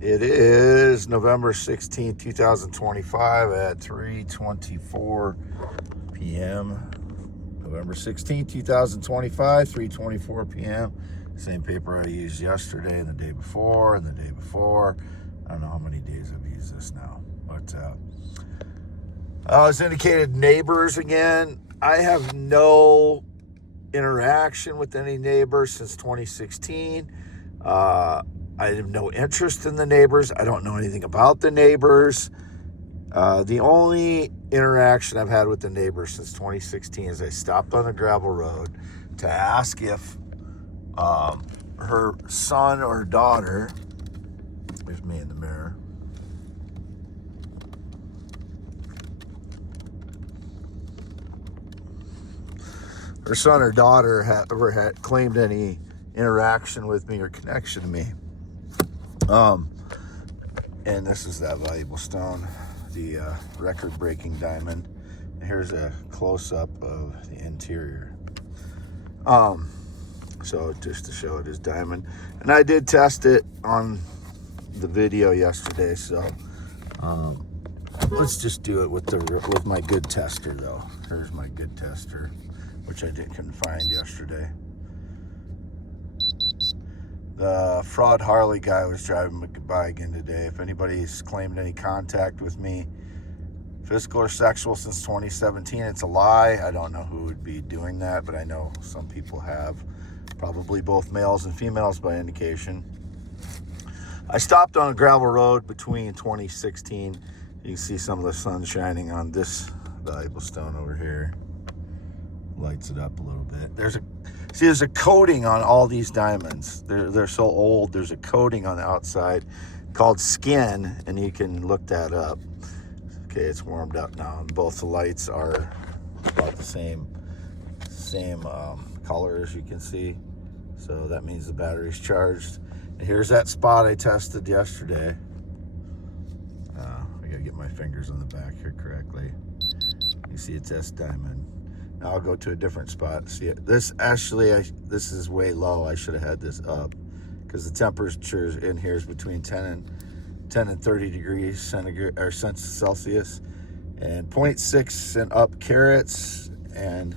It is November 16th, 2025 at 3:24 p.m. November 16th, 2025, 3:24 p.m. Same paper I used yesterday and the day before and the day before. I don't know how many days I've used this now. But as indicated, neighbors again. I have no interaction with any neighbors since 2016. I have no interest in the neighbors. I don't know anything about the neighbors. The only interaction I've had with the neighbors since 2016 is I stopped on the gravel road to ask if her son or daughter, there's me in the mirror, her son or daughter ever had claimed any interaction with me or connection to me. And this is that valuable stone, the record-breaking diamond. Here's a close-up of the interior. So just to show it is diamond. And I did test it on the video yesterday, so let's just do it with my good tester though. Here's my good tester, which I couldn't find yesterday. The fraud Harley guy was driving by again today. If anybody's claimed any contact with me, physical or sexual, since 2017, it's a lie. I don't know who would be doing that, but I know some people have. Probably both males and females by indication. I stopped on a gravel road between 2016. You can see some of the sun shining on this valuable stone over here. Lights it up a little bit. There's a coating on all these diamonds. They're so old. There's a coating on the outside called skin, and you can look that up. Okay, it's warmed up now, and both the lights are about the same color, as you can see. So that means the battery's charged. And here's that spot I tested yesterday. I gotta get my fingers on the back here correctly. You see it's S diamond. Now I'll go to a different spot. See, this is way low. I should have had this up because the temperature in here is between 10 and 30 degrees centigrade or Celsius, and 0.6 and up carats, and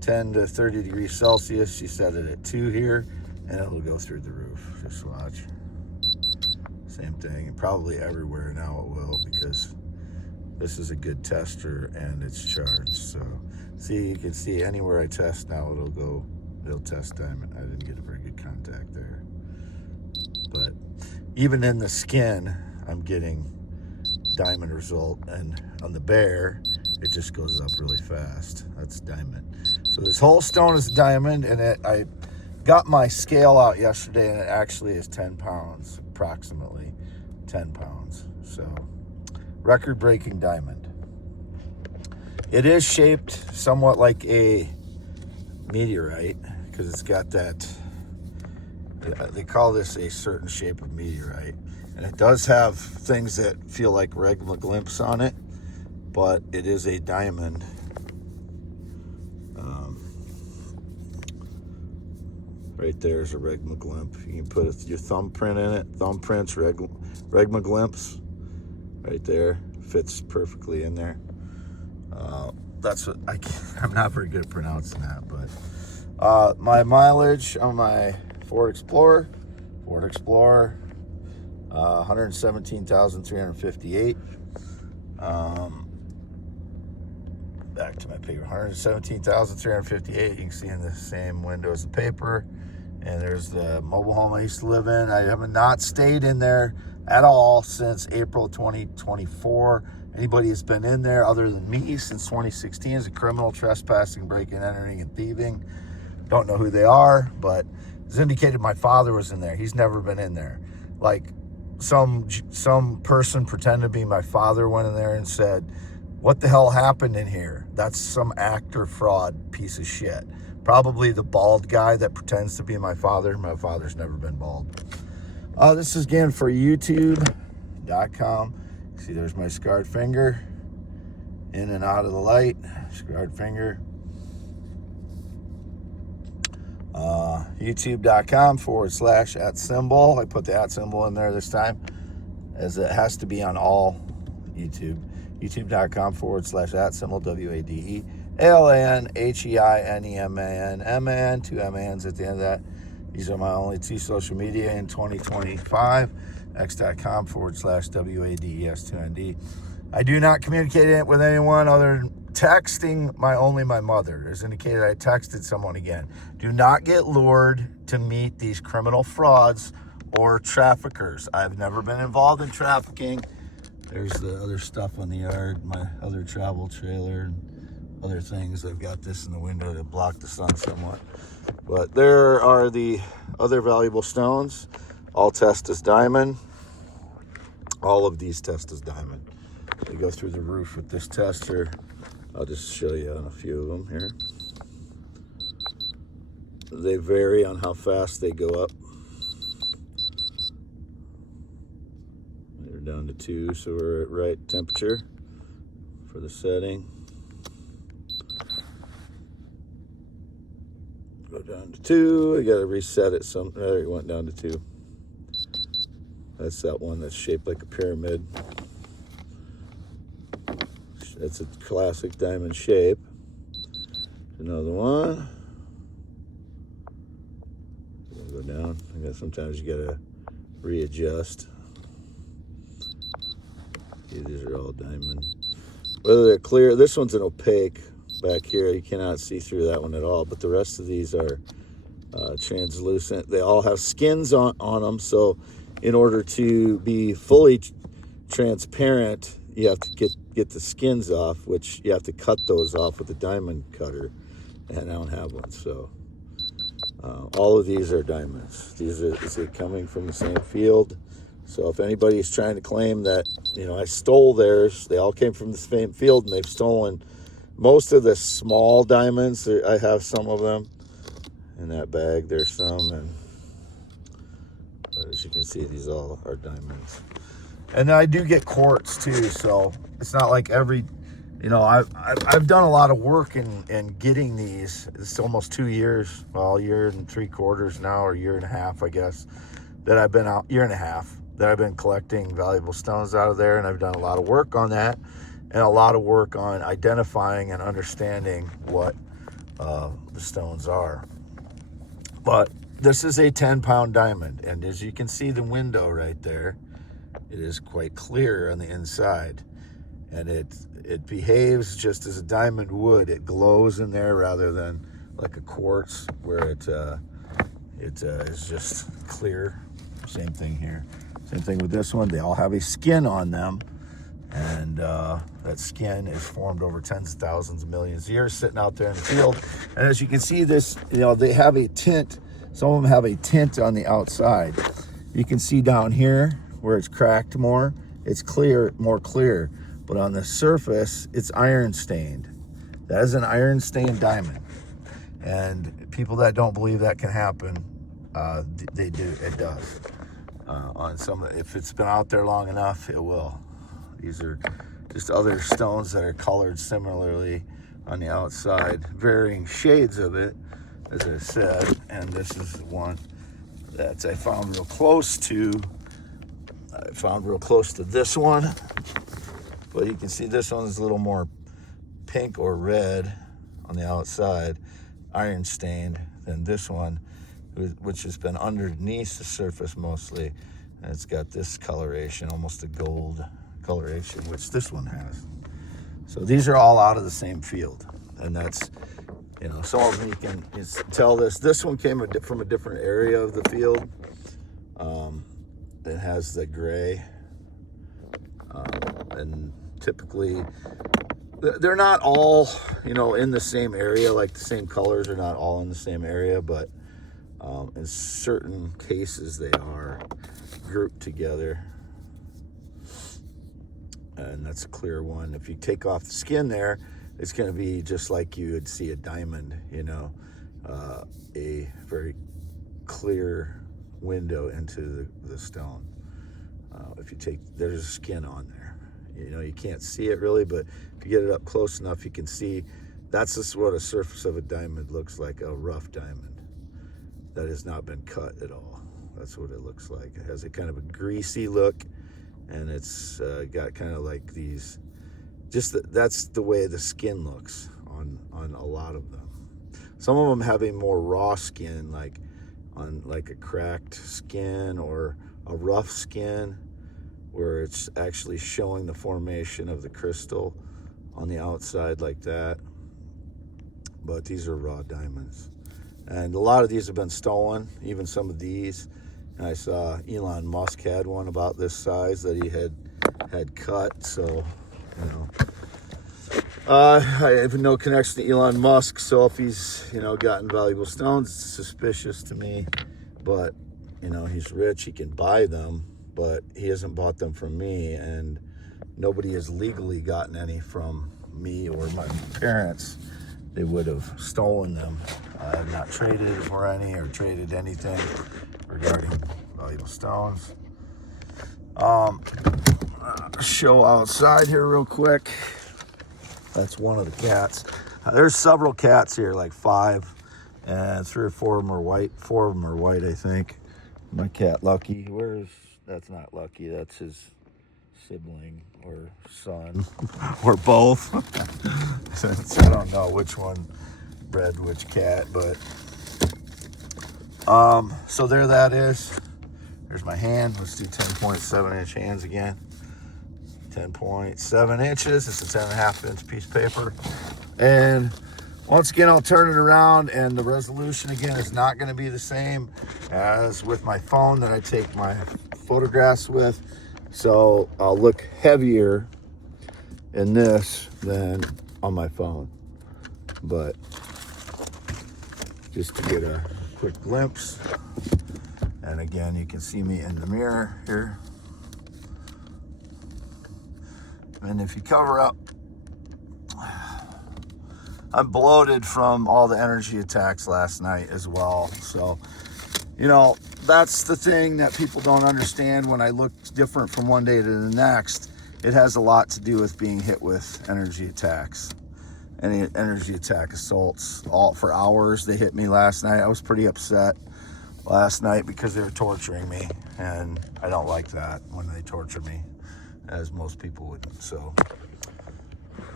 10 to 30 degrees Celsius. She set it at 2 here, and it'll go through the roof. Just watch. Same thing, and probably everywhere now it will, because this is a good tester and it's charged. So see, you can see anywhere I test now, it'll test diamond. I didn't get a very good contact there. But even in the skin, I'm getting diamond result. And on the bear, it just goes up really fast. That's diamond. So this whole stone is diamond, and I got my scale out yesterday, and it actually is 10 pounds, approximately 10 pounds. So record-breaking diamond. It is shaped somewhat like a meteorite because it's got that, they call this a certain shape of meteorite. And it does have things that feel like regular glimps on it, but it is a diamond. Right there's a regma glimp. You can put your thumbprint in it. Thumbprints, regma glimps. Right there, fits perfectly in there. That's what I'm not very good at pronouncing that, but my mileage on my Ford Explorer, 117,358. Back to my paper, 117,358. You can see in the same window as the paper. And there's the mobile home I used to live in. I have not stayed in there at all since April 2024. Anybody that's been in there other than me since 2016 is a criminal, trespassing, breaking, entering, and thieving. Don't know who they are, but it's indicated my father was in there. He's never been in there. Like some person pretended to be my father went in there and said, "What the hell happened in here?" That's some actor fraud piece of shit. Probably the bald guy that pretends to be my father. My father's never been bald. This is again for YouTube.com. See, there's my scarred finger. In and out of the light. Scarred finger. YouTube.com/@symbol. I put the @ in there this time, as it has to be on all YouTube. YouTube.com/@symbol, WADELANHEINEMAN, 2 MANs at the end of that. These are my only 2 social media in 2025. X.com/WADES2ND. I do not communicate it with anyone other than texting only my mother. As indicated, I texted someone again. Do not get lured to meet these criminal frauds or traffickers. I've never been involved in trafficking. There's the other stuff on the yard, my other travel trailer and other things. I've got this in the window to block the sun somewhat. But there are the other valuable stones. All test as diamond. All of these test as diamond. They go through the roof with this tester. I'll just show you on a few of them here. They vary on how fast they go up. They're down to 2, so we're at right temperature for the setting. Go down to 2. I gotta reset it some. There, it went down to 2. That's that one that's shaped like a pyramid. That's a classic diamond shape. Another one. Go down. Sometimes you gotta readjust. These are all diamond. Whether they're clear, this one's an opaque back here. You cannot see through that one at all. But the rest of these are translucent. They all have skins on them. So in order to be fully transparent, you have to get the skins off, which you have to cut those off with a diamond cutter, and I don't have one. So all of these are diamonds. These are coming from the same field. So if anybody's trying to claim that, I stole theirs, they all came from the same field, and they've stolen most of the small diamonds. I have some of them in that bag. There's some, and as you can see, these all are diamonds. And I do get quartz too, so it's not like every, I've done a lot of work in getting these. It's almost 2 years, well, a year and 3/4 now, or a year and a half, I guess, that I've been out, year and a half, that I've been collecting valuable stones out of there, and I've done a lot of work on that, and a lot of work on identifying and understanding what the stones are. But this is a 10-pound diamond, and as you can see the window right there, it is quite clear on the inside, and it behaves just as a diamond would. It glows in there rather than like a quartz where it is just clear. Same thing here. Same thing with this one. They all have a skin on them, and that skin is formed over tens of thousands of millions of years sitting out there in the field. And as you can see, this, they have a tint. Some of them have a tint on the outside. You can see down here where it's cracked more, it's clear, more clear. But on the surface, it's iron stained. That is an iron stained diamond. And people that don't believe that can happen, they do. It does. On some, if it's been out there long enough, it will. These are just other stones that are colored similarly on the outside, varying shades of it, as I said. And this is one that I found real close to. I found real close to this one, but you can see this one's a little more pink or red on the outside, iron stained, than this one, which has been underneath the surface mostly, and it's got this coloration, almost a gold coloration, which this one has. So these are all out of the same field, and that's, some of them you can tell this one came from a different area of the field. It has the gray, and typically they're not all, in the same area, like the same colors are not all in the same area, but in certain cases they are grouped together. And that's a clear one. If you take off the skin there, it's going to be just like you would see a diamond, a very clear window into the stone. If you there's a skin on there. You can't see it really, but if you get it up close enough, you can see that's just what a surface of a diamond looks like, a rough diamond. that has not been cut at all. That's what it looks like. It has a kind of a greasy look, and it's got kind of like these, that's the way the skin looks on a lot of them. Some of them have a more raw skin, like on like a cracked skin or a rough skin, where it's actually showing the formation of the crystal on the outside like that. But these are raw diamonds. And a lot of these have been stolen, even some of these. And I saw Elon Musk had one about this size that he had cut, so, you know. I have no connection to Elon Musk, so if he's, you know, gotten valuable stones, it's suspicious to me. But, you know, he's rich, he can buy them, but he hasn't bought them from me, and nobody has legally gotten any from me or my parents. They would have stolen them. I have not traded for any or traded anything regarding valuable stones. Show outside here real quick. That's one of the cats. There's several cats here, like 5, and 3 or 4 of them are white. 4 of them are white, I think. My cat Lucky, that's not Lucky, that's his sibling or son or both. I don't know which one bred which cat, but so there that is. There's my hand. Let's do 10.7 inch hands again. 10.7 inches. It's a 10.5 inch piece of paper. And once again, I'll turn it around, and the resolution again is not going to be the same as with my phone that I take my photographs with. So I'll look heavier in this than on my phone. But just to get a quick glimpse. And again, you can see me in the mirror here. And if you cover up, I'm bloated from all the energy attacks last night as well. So, you know, that's the thing that people don't understand. When I look different from one day to the next, it has a lot to do with being hit with energy attacks. Any energy attack assaults, all for hours. They hit me last night. I was pretty upset last night because they were torturing me, and I don't like that when they torture me, as most people wouldn't. So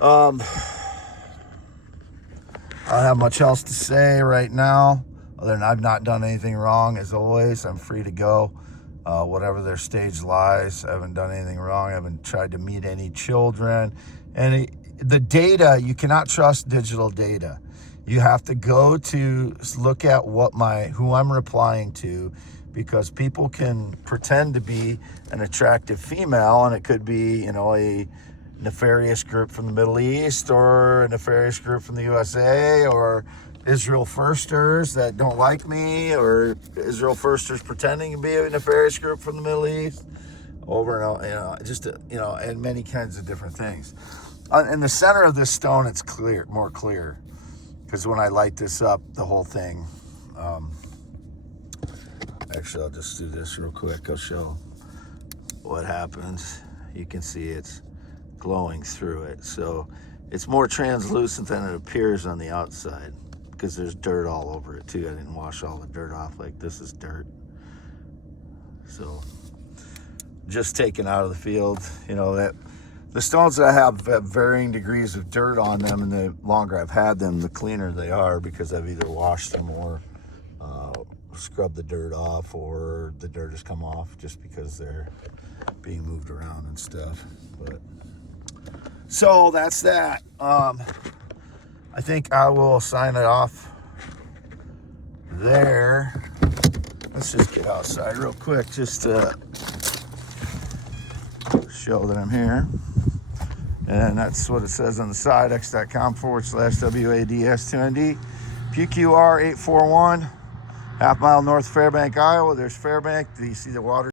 I don't have much else to say right now, other than I've not done anything wrong. As always, I'm free to go whatever their stage lies. I haven't done anything wrong. I haven't tried to meet any children. And the data, you cannot trust digital data. You have to go to look at who I'm replying to, because people can pretend to be an attractive female, and it could be, you know, a nefarious group from the Middle East, or a nefarious group from the USA, or Israel Firsters that don't like me, or Israel Firsters pretending to be a nefarious group from the Middle East, over and over, you know, just, you know, and many kinds of different things. In the center of this stone, it's clear, more clear, because when I light this up, the whole thing, actually, I'll just do this real quick. I'll show what happens. You can see it's glowing through it. So it's more translucent than it appears on the outside, because there's dirt all over it too. I didn't wash all the dirt off. Like, this is dirt. So just taken out of the field, you know, that the stones that I have varying degrees of dirt on them, and the longer I've had them, the cleaner they are, because I've either washed them or scrubbed the dirt off, or the dirt has come off just because they're being moved around and stuff. But so that's that. I think I will sign it off there. Let's just get outside real quick, just to show that I'm here. And that's what it says on the side, x.com/WADS2ND. PQR 841, half mile north of Fairbank, Iowa. There's Fairbank. Do you see the water?